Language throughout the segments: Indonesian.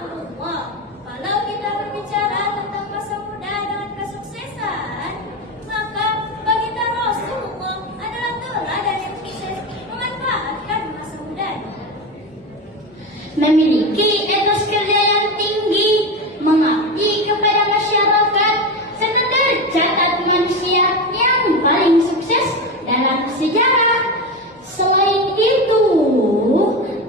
rahimahullah. Kalau kita berbicara tentang masa muda dan kesuksesan, maka baginda Rasulullah adalah teladan yang sukses memanfaatkan masa muda. Memiliki etos kerja yang tinggi, mengabdi kepada masyarakat, serta tercatat manusia yang paling sukses dalam sejarah. Selain itu,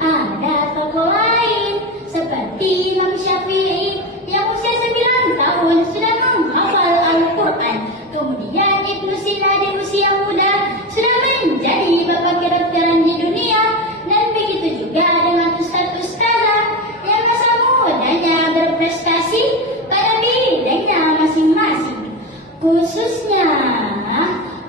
ada tokoh lain seperti Imam Syafi'i yang usia 9 tahun sudah menghafal Al-Quran. Kemudian Ibnu Sina di usia muda sudah menjadi bapak kedokteran di dunia. Dan begitu juga dengan ustadz-ustazah yang masa mudanya berprestasi pada bidangnya masing-masing. Khususnya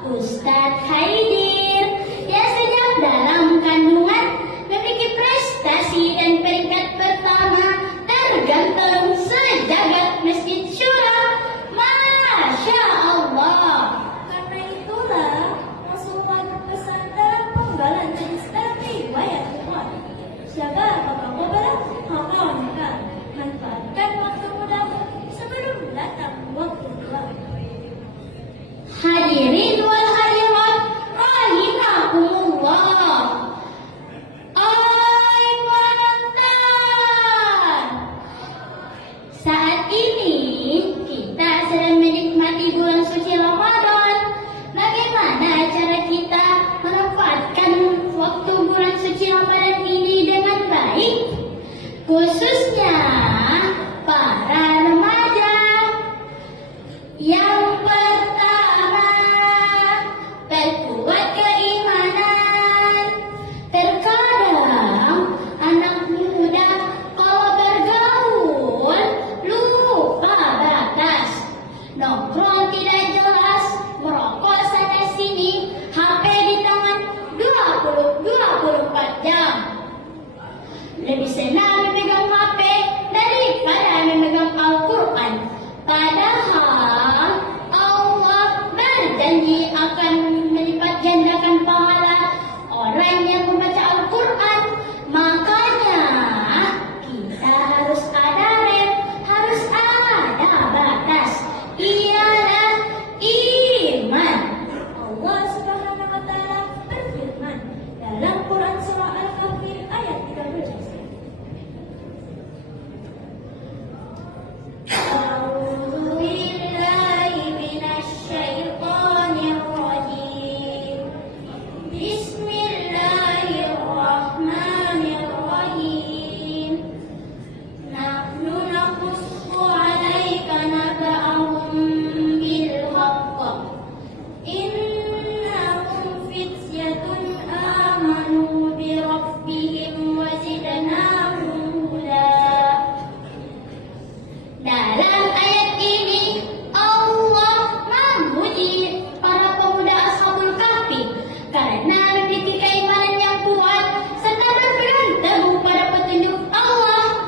Ustadz Haidir yang sejak dalam kandungan memiliki prestasi dan peringkat pertama tergantung sejagat Masjid Syura. Masya Allah. Karena itulah Rasulullah berpesan dalam penggalan hadis dalam riwayat Bukhari, "Siapa bapak berat, maka manfaatkan waktu mudamu sebelum datang waktu tua." Hadirin wal hadirat rahimakumullah. Hai penonton, saat ini kita sedang menikmati bulan suci Ramadan. Bagaimana cara kita memanfaatkan waktu bulan suci Ramadan ini dengan baik? Khususnya para remaja. Yang pertama, perkuat keimanan. Terkadang anak muda kalau bergaul lupa batas, nongkrong tidak jelas, merokok sana sini, HP di tangan 24 jam. Lebih senang memegang HP daripada memegang Al-Quran. Padahal Allah berjanji akan melipat gandakan pahala orang yang membaca Al-Quran. Makanya kita harus ada rem, harus ada batas. Ialah iman. Allah Subhanahu wa taala berfirman dalam Quran surah Al-Kahfi ayat 13. A'udzu billahi minasy syaithanir rajim. Bismillahirrahmanirrahim. Nahnu naqussu 'alaika naba'ahum bil haqq. Innahum fityatun amanu bi rabbihim wa zidnahum huda. Dalam ayat ini Allah memuji para pemuda Ashabul Kahfi karena memiliki keimanan yang kuat serta berpegang teguh pada petunjuk Allah.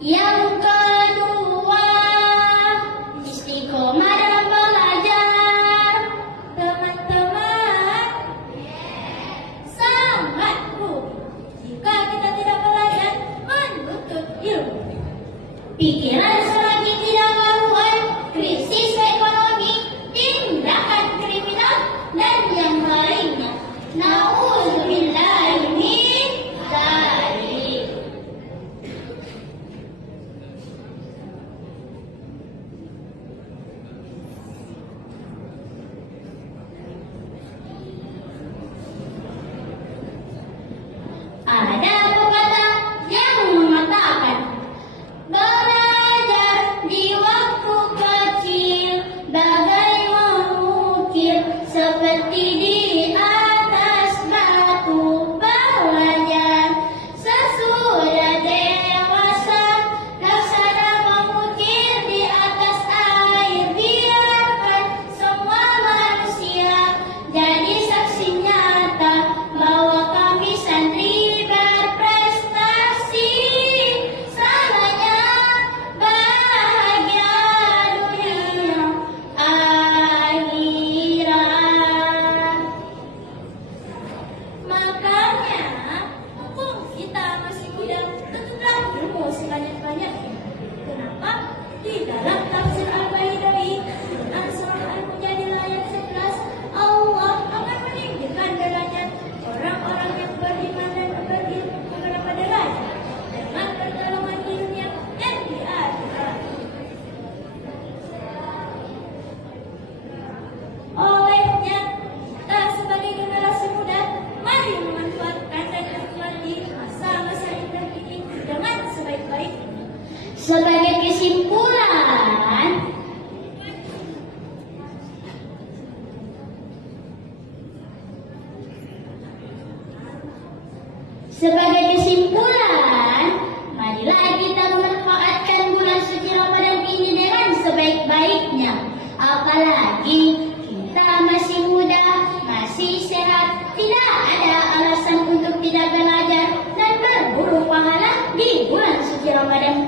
Yang kedua, istiqomah dalam belajar. Teman-teman, sangat rugi jika kita tidak belajar menuntut ilmu. Pikiran selagi tidak karuan, krisis ekonomi, tindakan kriminal, dan yang lainnya. Nauzubillahi min dzalik. Ada pepatah yang mengatakan belajar Sebagai kesimpulan, marilah kita memanfaatkan bulan suci Ramadan ini dengan sebaik-baiknya. Apalagi kita masih muda, masih sehat, tidak ada alasan untuk tidak belajar dan berburu pahala di bulan suci Ramadan